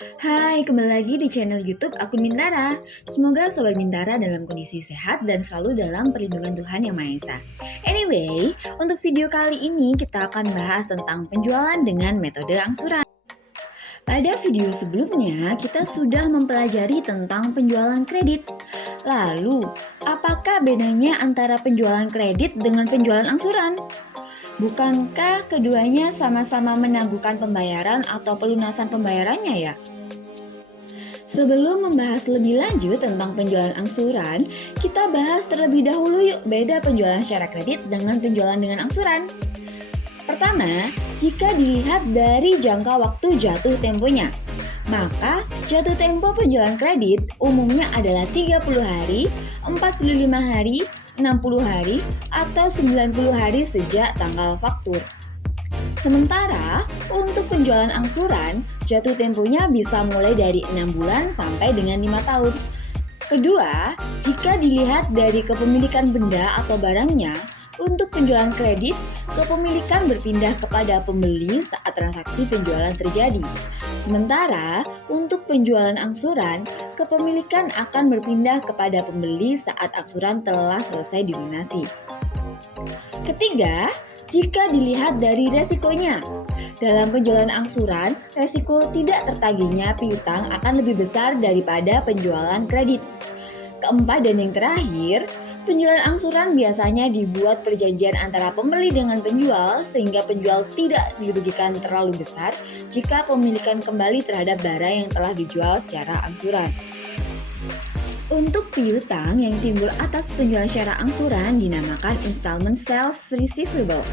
Hai, kembali lagi di channel YouTube akun Mintara. Semoga Sobat Mintara dalam kondisi sehat dan selalu dalam perlindungan Tuhan Yang Maha Esa. Anyway, untuk video kali ini kita akan bahas tentang penjualan dengan metode angsuran. Pada video sebelumnya, kita sudah mempelajari tentang penjualan kredit. Lalu, apakah bedanya antara penjualan kredit dengan penjualan angsuran? Bukankah keduanya sama-sama menangguhkan pembayaran atau pelunasan pembayarannya ya? Sebelum membahas lebih lanjut tentang penjualan angsuran, kita bahas terlebih dahulu yuk beda penjualan secara kredit dengan penjualan dengan angsuran. Pertama, jika dilihat dari jangka waktu jatuh temponya, maka jatuh tempo penjualan kredit umumnya adalah 30 hari, 45 hari, 60 hari, atau 90 hari sejak tanggal faktur. Sementara untuk penjualan angsuran, jatuh temponya bisa mulai dari 6 bulan sampai dengan 5 tahun. Kedua, jika dilihat dari kepemilikan benda atau barangnya, untuk penjualan kredit, kepemilikan berpindah kepada pembeli saat transaksi penjualan terjadi. Sementara untuk penjualan angsuran, kepemilikan akan berpindah kepada pembeli saat angsuran telah selesai dilunasi. Ketiga, jika dilihat dari resikonya, dalam penjualan angsuran, resiko tidak tertagihnya piutang akan lebih besar daripada penjualan kredit. Keempat dan yang terakhir, penjualan angsuran biasanya dibuat perjanjian antara pembeli dengan penjual sehingga penjual tidak dirugikan terlalu besar jika pemilikan kembali terhadap barang yang telah dijual secara angsuran. Untuk piutang yang timbul atas penjualan secara angsuran dinamakan installment sales receivable.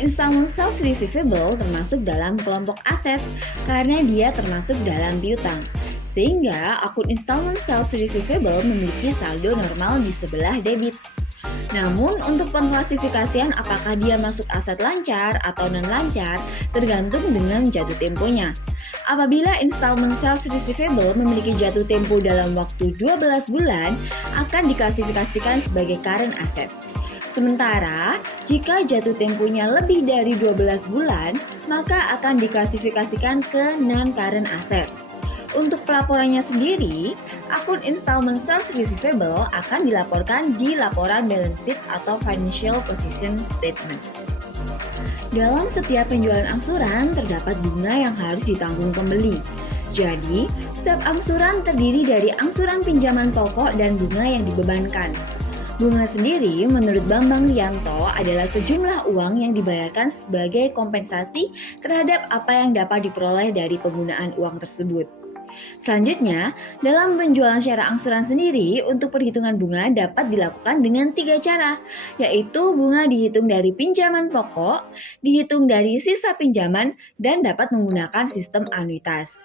Installment sales receivable termasuk dalam kelompok aset karena dia termasuk dalam piutang. Sehingga akun installment sales receivable memiliki saldo normal di sebelah debit. Namun untuk pengklasifikasian apakah dia masuk aset lancar atau non-lancar tergantung dengan jatuh temponya. Apabila installment sales receivable memiliki jatuh tempo dalam waktu 12 bulan, akan diklasifikasikan sebagai current asset. Sementara, jika jatuh temponya lebih dari 12 bulan, maka akan diklasifikasikan ke non-current asset. Untuk pelaporannya sendiri, akun installment sales receivable akan dilaporkan di laporan balance sheet atau financial position statement. Dalam setiap penjualan angsuran terdapat bunga yang harus ditanggung pembeli. Jadi, setiap angsuran terdiri dari angsuran pinjaman pokok dan bunga yang dibebankan. Bunga sendiri menurut Bambang Rianto adalah sejumlah uang yang dibayarkan sebagai kompensasi terhadap apa yang dapat diperoleh dari penggunaan uang tersebut. Selanjutnya, dalam penjualan secara angsuran sendiri, untuk perhitungan bunga dapat dilakukan dengan 3 cara, yaitu bunga dihitung dari pinjaman pokok, dihitung dari sisa pinjaman, dan dapat menggunakan sistem anuitas.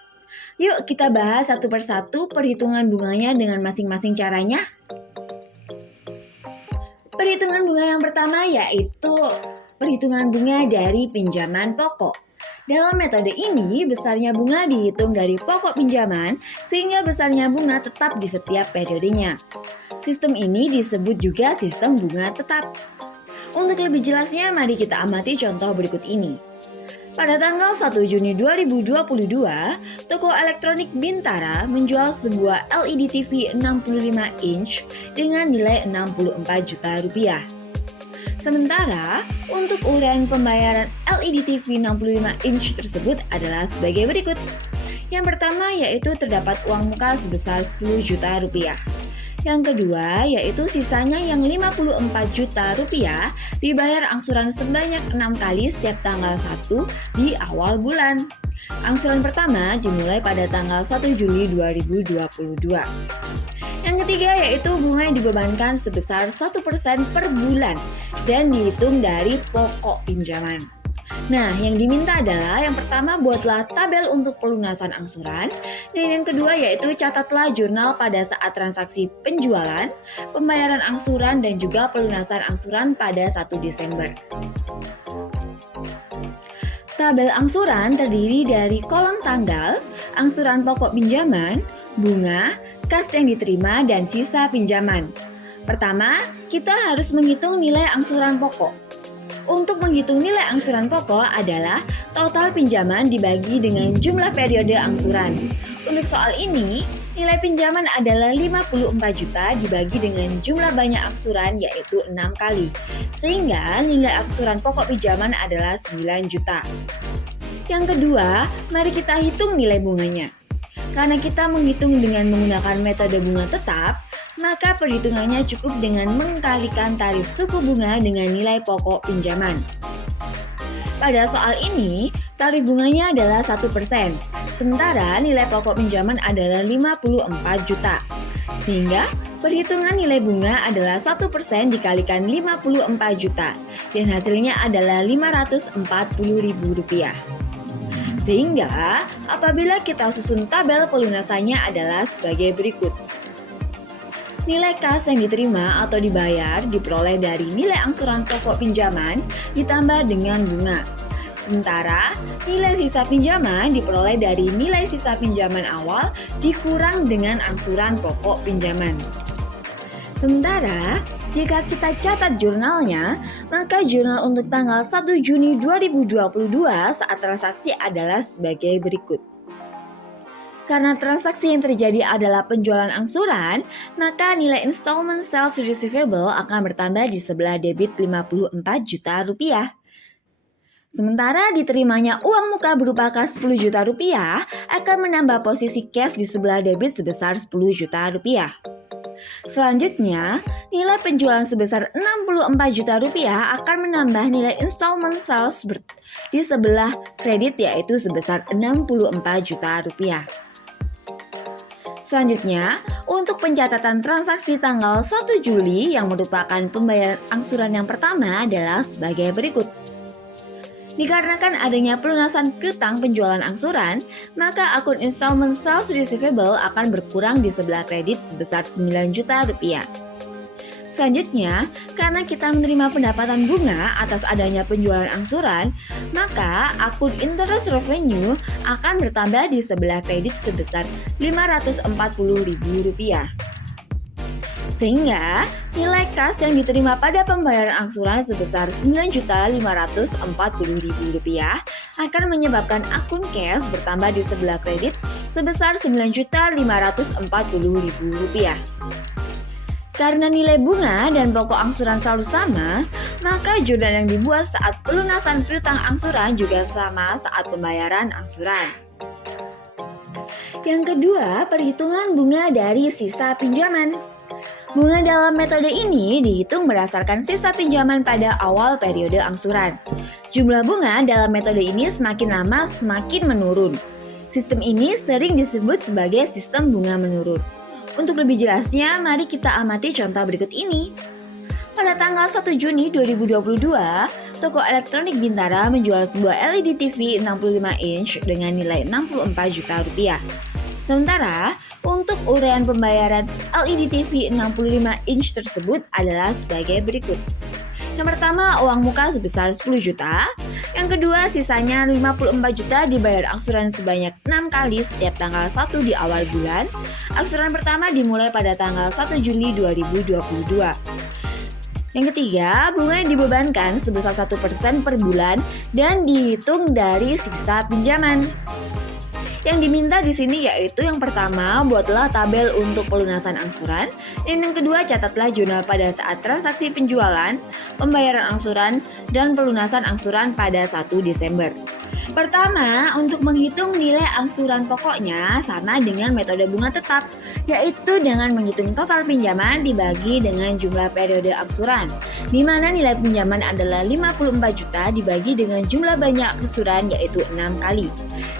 Yuk kita bahas satu persatu perhitungan bunganya dengan masing-masing caranya. Perhitungan bunga yang pertama yaitu perhitungan bunga dari pinjaman pokok. Dalam metode ini, besarnya bunga dihitung dari pokok pinjaman sehingga besarnya bunga tetap di setiap periodenya. Sistem ini disebut juga sistem bunga tetap. Untuk lebih jelasnya, mari kita amati contoh berikut ini. Pada tanggal 1 Juni 2022, toko elektronik Bintara menjual sebuah LED TV 65 inch dengan nilai 64 juta rupiah. Sementara, untuk uraian pembayaran LED TV 65 inch tersebut adalah sebagai berikut. Yang pertama yaitu terdapat uang muka sebesar 10 juta rupiah. Yang kedua yaitu sisanya yang 54 juta rupiah dibayar angsuran sebanyak 6 kali setiap tanggal 1 di awal bulan. Angsuran pertama dimulai pada tanggal 1 Juli 2022. Yang ketiga yaitu bunga yang dibebankan sebesar 1% per bulan dan dihitung dari pokok pinjaman. Nah, yang diminta adalah yang pertama buatlah tabel untuk pelunasan angsuran dan yang kedua yaitu catatlah jurnal pada saat transaksi penjualan, pembayaran angsuran dan juga pelunasan angsuran pada 1 Desember. Tabel angsuran terdiri dari kolom tanggal, angsuran pokok pinjaman, bunga, kas yang diterima, dan sisa pinjaman. Pertama, kita harus menghitung nilai angsuran pokok. Untuk menghitung nilai angsuran pokok adalah total pinjaman dibagi dengan jumlah periode angsuran. Untuk soal ini, nilai pinjaman adalah 54 juta dibagi dengan jumlah banyak angsuran yaitu 6 kali. Sehingga nilai angsuran pokok pinjaman adalah 9 juta. Yang kedua, mari kita hitung nilai bunganya. Karena kita menghitung dengan menggunakan metode bunga tetap, maka perhitungannya cukup dengan mengkalikan tarif suku bunga dengan nilai pokok pinjaman. Pada soal ini, tarif bunganya adalah 1%, sementara nilai pokok pinjaman adalah 54 juta. Sehingga perhitungan nilai bunga adalah 1% dikalikan 54 juta, dan hasilnya adalah Rp540.000. Sehingga apabila kita susun tabel pelunasannya adalah sebagai berikut. Nilai kas yang diterima atau dibayar diperoleh dari nilai angsuran pokok pinjaman ditambah dengan bunga. Sementara nilai sisa pinjaman diperoleh dari nilai sisa pinjaman awal dikurang dengan angsuran pokok pinjaman. Sementara jika kita catat jurnalnya, maka jurnal untuk tanggal 1 Juni 2022 saat transaksi adalah sebagai berikut. Karena transaksi yang terjadi adalah penjualan angsuran, maka nilai installment sales receivable akan bertambah di sebelah debit 54 juta rupiah. Sementara diterimanya uang muka berupa kas 10 juta rupiah akan menambah posisi cash di sebelah debit sebesar 10 juta rupiah. Selanjutnya, nilai penjualan sebesar 64 juta rupiah akan menambah nilai installment sales di sebelah kredit yaitu sebesar 64 juta rupiah. Selanjutnya, untuk pencatatan transaksi tanggal 1 Juli yang merupakan pembayaran angsuran yang pertama adalah sebagai berikut. Dikarenakan adanya pelunasan piutang penjualan angsuran, maka akun installment sales receivable akan berkurang di sebelah kredit sebesar 9 juta rupiah. Selanjutnya, karena kita menerima pendapatan bunga atas adanya penjualan angsuran, maka akun interest revenue akan bertambah di sebelah kredit sebesar Rp540.000. Sehingga nilai kas yang diterima pada pembayaran angsuran sebesar Rp9.540.000 akan menyebabkan akun cash bertambah di sebelah kredit sebesar Rp9.540.000. Karena nilai bunga dan pokok angsuran selalu sama, maka jurnal yang dibuat saat pelunasan piutang angsuran juga sama saat pembayaran angsuran. Yang kedua, perhitungan bunga dari sisa pinjaman. Bunga dalam metode ini dihitung berdasarkan sisa pinjaman pada awal periode angsuran. Jumlah bunga dalam metode ini semakin lama semakin menurun. Sistem ini sering disebut sebagai sistem bunga menurun. Untuk lebih jelasnya, mari kita amati contoh berikut ini. Pada tanggal 1 Juni 2022, toko elektronik Bintara menjual sebuah LED TV 65 inch dengan nilai Rp64 juta. Sementara, untuk uraian pembayaran LED TV 65 inch tersebut adalah sebagai berikut. Yang pertama, uang muka sebesar 10 juta. Yang kedua, sisanya 54 juta dibayar angsuran sebanyak 6 kali setiap tanggal 1 di awal bulan. Angsuran pertama dimulai pada tanggal 1 Juli 2022. Yang ketiga, bunga yang dibebankan sebesar 1% per bulan dan dihitung dari sisa pinjaman. Yang diminta di sini yaitu yang pertama, buatlah tabel untuk pelunasan angsuran, dan yang kedua, catatlah jurnal pada saat transaksi penjualan, pembayaran angsuran, dan pelunasan angsuran pada 1 Desember. Pertama, untuk menghitung nilai angsuran pokoknya sama dengan metode bunga tetap, yaitu dengan menghitung total pinjaman dibagi dengan jumlah periode angsuran, di mana nilai pinjaman adalah 54 juta dibagi dengan jumlah banyak angsuran yaitu 6 kali.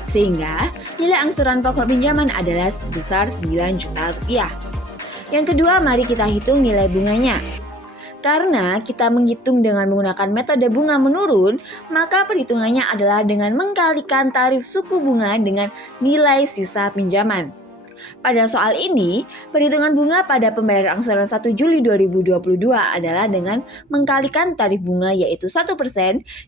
Sehingga nilai angsuran pokok pinjaman adalah sebesar 9 juta rupiah. Yang kedua, mari kita hitung nilai bunganya. Karena kita menghitung dengan menggunakan metode bunga menurun, maka perhitungannya adalah dengan mengkalikan tarif suku bunga dengan nilai sisa pinjaman. Pada soal ini, perhitungan bunga pada pembayaran angsuran 1 Juli 2022 adalah dengan mengkalikan tarif bunga yaitu 1%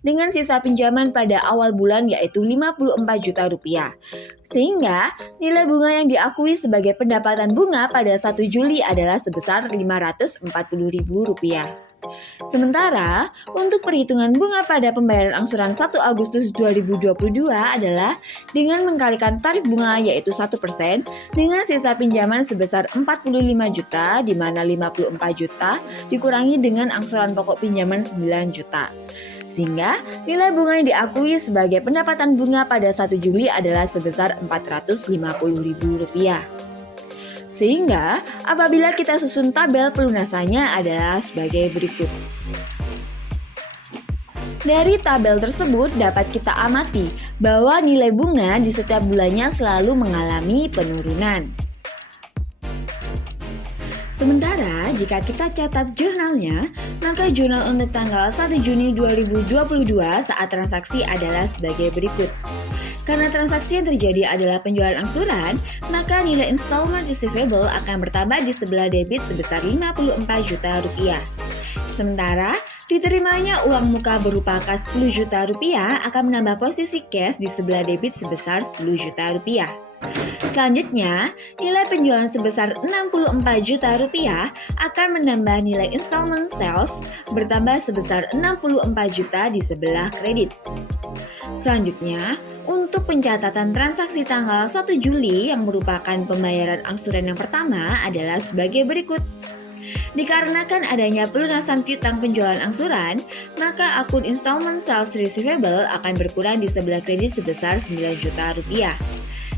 dengan sisa pinjaman pada awal bulan yaitu 54 juta rupiah. Sehingga nilai bunga yang diakui sebagai pendapatan bunga pada 1 Juli adalah sebesar Rp540.000. Sementara, untuk perhitungan bunga pada pembayaran angsuran 1 Agustus 2022 adalah dengan mengkalikan tarif bunga yaitu 1% dengan sisa pinjaman sebesar 45 juta, di mana 54 juta dikurangi dengan angsuran pokok pinjaman 9 juta. Sehingga nilai bunga yang diakui sebagai pendapatan bunga pada 1 Juli adalah sebesar Rp450.000. Sehingga apabila kita susun tabel pelunasannya adalah sebagai berikut. Dari tabel tersebut dapat kita amati bahwa nilai bunga di setiap bulannya selalu mengalami penurunan. Sementara jika kita catat jurnalnya, maka jurnal untuk tanggal 1 Juni 2022 saat transaksi adalah sebagai berikut. Karena transaksi yang terjadi adalah penjualan angsuran, maka nilai installment receivable akan bertambah di sebelah debit sebesar Rp54 juta. Sementara diterimanya uang muka berupa kas Rp10 juta akan menambah posisi cash di sebelah debit sebesar Rp10 juta. Selanjutnya, nilai penjualan sebesar Rp64 juta akan menambah nilai installment sales bertambah sebesar Rp64 juta di sebelah kredit. Selanjutnya, untuk pencatatan transaksi tanggal 1 Juli yang merupakan pembayaran angsuran yang pertama adalah sebagai berikut. Dikarenakan adanya pelunasan piutang penjualan angsuran, maka akun installment sales receivable akan berkurang di sebelah kredit sebesar Rp9 juta.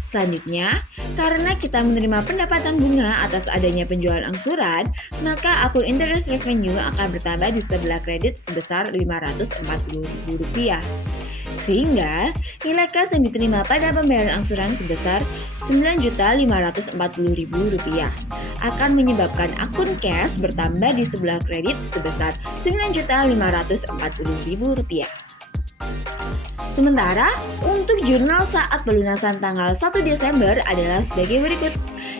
Selanjutnya, karena kita menerima pendapatan bunga atas adanya penjualan angsuran, maka akun interest revenue akan bertambah di sebelah kredit sebesar Rp540.000. Sehingga nilai kas yang diterima pada pembayaran angsuran sebesar Rp9.540.000 akan menyebabkan akun cash bertambah di sebelah kredit sebesar Rp9.540.000. Sementara untuk jurnal saat pelunasan tanggal 1 Desember adalah sebagai berikut.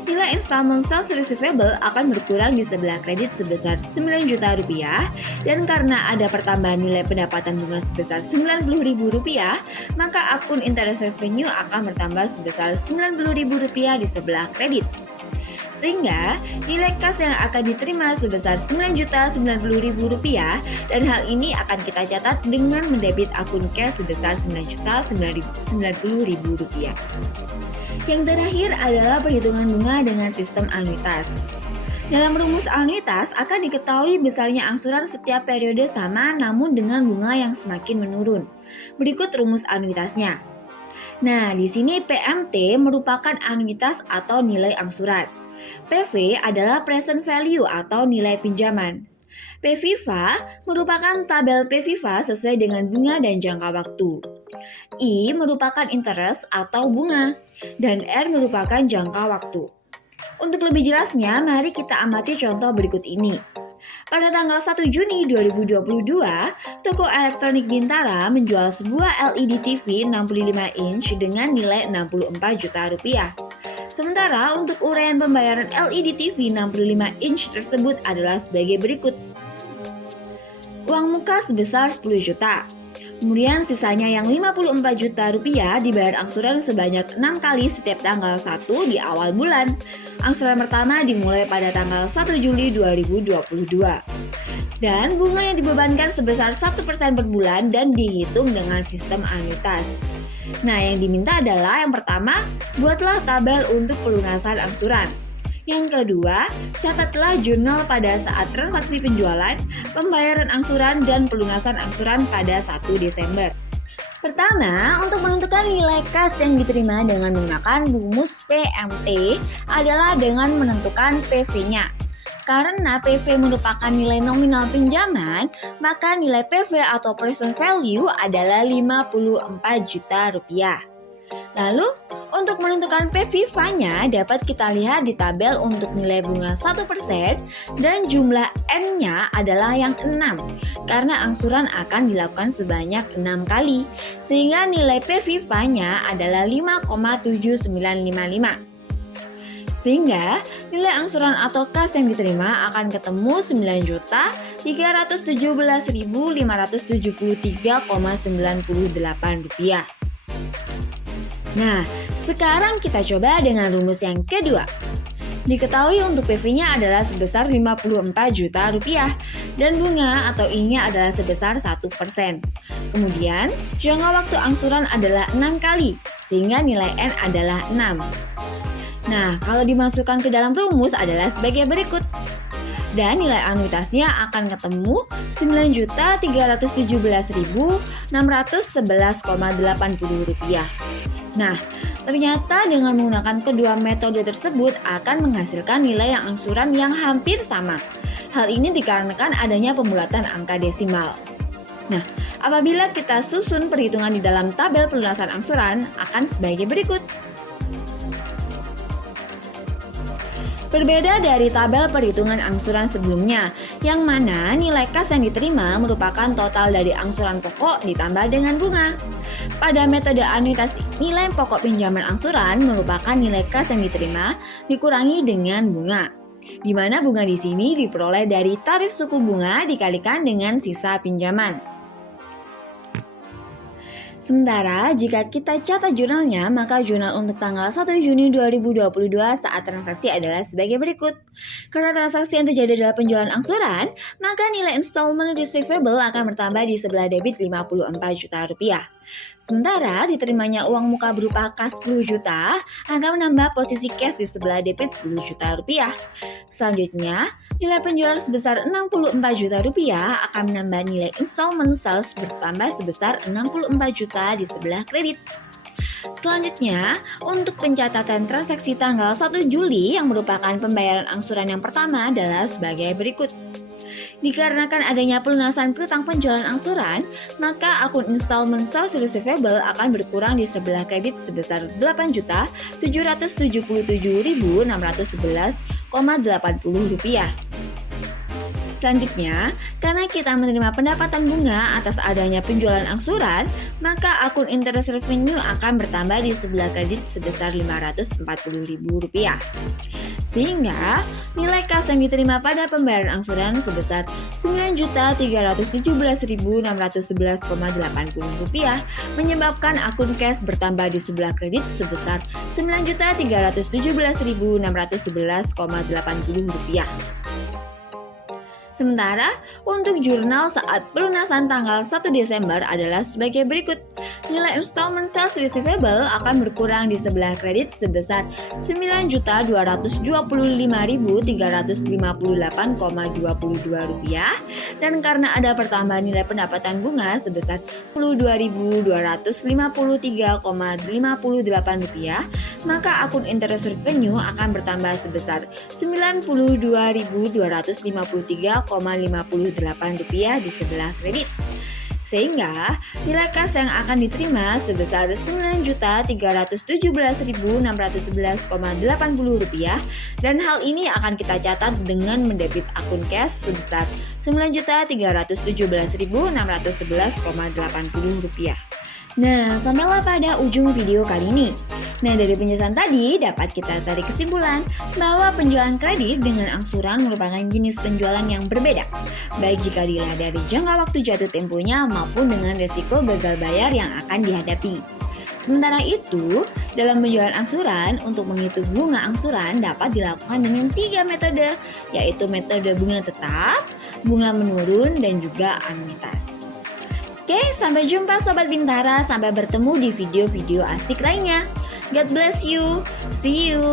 Nilai installment sales receivable akan berkurang di sebelah kredit sebesar Rp9 juta dan karena ada pertambahan nilai pendapatan bunga sebesar Rp90.000, maka akun interest revenue akan bertambah sebesar Rp90.000 di sebelah kredit. Sehingga nilai kas yang akan diterima sebesar Rp9.090.000 dan hal ini akan kita catat dengan mendebit akun cash sebesar Rp9.090.000. Yang terakhir adalah perhitungan bunga dengan sistem anuitas. Dalam rumus anuitas akan diketahui besarnya angsuran setiap periode sama namun dengan bunga yang semakin menurun. Berikut rumus anuitasnya. Nah, di sini PMT merupakan anuitas atau nilai angsuran. PV adalah present value atau nilai pinjaman. PVIVA merupakan tabel PVIVA sesuai dengan bunga dan jangka waktu. I merupakan interest atau bunga, dan R merupakan jangka waktu. Untuk lebih jelasnya, mari kita amati contoh berikut ini. Pada tanggal 1 Juni 2022, toko elektronik Bintara menjual sebuah LED TV 65 inch dengan nilai Rp64 juta. Sementara untuk uraian pembayaran LED TV 65 inch tersebut adalah sebagai berikut. Uang muka sebesar Rp10 juta. Kemudian sisanya yang Rp54 juta dibayar angsuran sebanyak 6 kali setiap tanggal 1 di awal bulan. Angsuran pertama dimulai pada tanggal 1 Juli 2022. Dan bunga yang dibebankan sebesar 1% per bulan dan dihitung dengan sistem anuitas. Nah, yang diminta adalah yang pertama, buatlah tabel untuk pelunasan angsuran. Yang kedua, catatlah jurnal pada saat transaksi penjualan, pembayaran angsuran, dan pelunasan angsuran pada 1 Desember. Pertama, untuk menentukan nilai kas yang diterima dengan menggunakan rumus PMT adalah dengan menentukan PV-nya. Karena PV merupakan nilai nominal pinjaman, maka nilai PV atau present value adalah Rp54 juta. Lalu, untuk menentukan PVIVA-nya dapat kita lihat di tabel untuk nilai bunga 1% dan jumlah N-nya adalah yang 6 karena angsuran akan dilakukan sebanyak 6 kali sehingga nilai PVIVA-nya adalah 5,7955. Sehingga nilai angsuran atau kas yang diterima akan ketemu Rp9.317.573,98. Nah, sekarang kita coba dengan rumus yang kedua. Diketahui untuk PV-nya adalah sebesar 54 juta rupiah dan bunga atau I-nya adalah sebesar 1%. Kemudian, jangka waktu angsuran adalah 6 kali, sehingga nilai N adalah 6. Nah, kalau dimasukkan ke dalam rumus adalah sebagai berikut. Dan nilai anuitasnya akan ketemu Rp9.317.611,80. Nah, ternyata dengan menggunakan kedua metode tersebut akan menghasilkan nilai yang angsuran yang hampir sama. Hal ini dikarenakan adanya pembulatan angka desimal. Nah, apabila kita susun perhitungan di dalam tabel pelunasan angsuran akan sebagai berikut. Berbeda dari tabel perhitungan angsuran sebelumnya, yang mana nilai kas yang diterima merupakan total dari angsuran pokok ditambah dengan bunga. Pada metode anuitas, nilai pokok pinjaman angsuran merupakan nilai kas yang diterima dikurangi dengan bunga, di mana bunga di sini diperoleh dari tarif suku bunga dikalikan dengan sisa pinjaman. Sementara jika kita catat jurnalnya, maka jurnal untuk tanggal 1 Juni 2022 saat transaksi adalah sebagai berikut. Karena transaksi yang terjadi adalah penjualan angsuran, maka nilai installment receivable akan bertambah di sebelah debit 54 juta rupiah. Sementara diterimanya uang muka berupa kas 10 juta akan menambah posisi cash di sebelah debit 10 juta rupiah. Selanjutnya, nilai penjualan sebesar 64 juta rupiah akan menambah nilai installment sales bertambah sebesar 64 juta di sebelah kredit. Selanjutnya, untuk pencatatan transaksi tanggal 1 Juli yang merupakan pembayaran angsuran yang pertama adalah sebagai berikut. Dikarenakan adanya pelunasan piutang penjualan angsuran, maka akun installment sales receivable akan berkurang di sebelah kredit sebesar Rp8.777.611,80. Selanjutnya, karena kita menerima pendapatan bunga atas adanya penjualan angsuran, maka akun interest revenue akan bertambah di sebelah kredit sebesar Rp540.000. Sehingga nilai kas yang diterima pada pembayaran angsuran sebesar Rp9.317.611,80 menyebabkan akun cash bertambah di sebelah kredit sebesar Rp9.317.611,80. Sementara untuk jurnal saat pelunasan tanggal 1 Desember adalah sebagai berikut. Nilai installment sales receivable akan berkurang di sebelah kredit sebesar Rp9.225.358,22 dan karena ada pertambahan nilai pendapatan bunga sebesar Rp22.253,58, maka akun interest revenue akan bertambah sebesar Rp92.253,58 di sebelah kredit. Sehingga nilai kas yang akan diterima sebesar Rp9.317.611,80 dan hal ini akan kita catat dengan mendebit akun cash sebesar Rp9.317.611,80. Nah, sampailah pada ujung video kali ini. Nah, dari penjelasan tadi dapat kita tarik kesimpulan bahwa penjualan kredit dengan angsuran merupakan jenis penjualan yang berbeda, baik jika dilihat dari jangka waktu jatuh temponya maupun dengan resiko gagal bayar yang akan dihadapi. Sementara itu, dalam penjualan angsuran, untuk menghitung bunga angsuran dapat dilakukan dengan 3 metode, yaitu metode bunga tetap, bunga menurun, dan juga anuitas. Oke, sampai jumpa Sobat Bintara, sampai bertemu di video-video asik lainnya. God bless you, see you.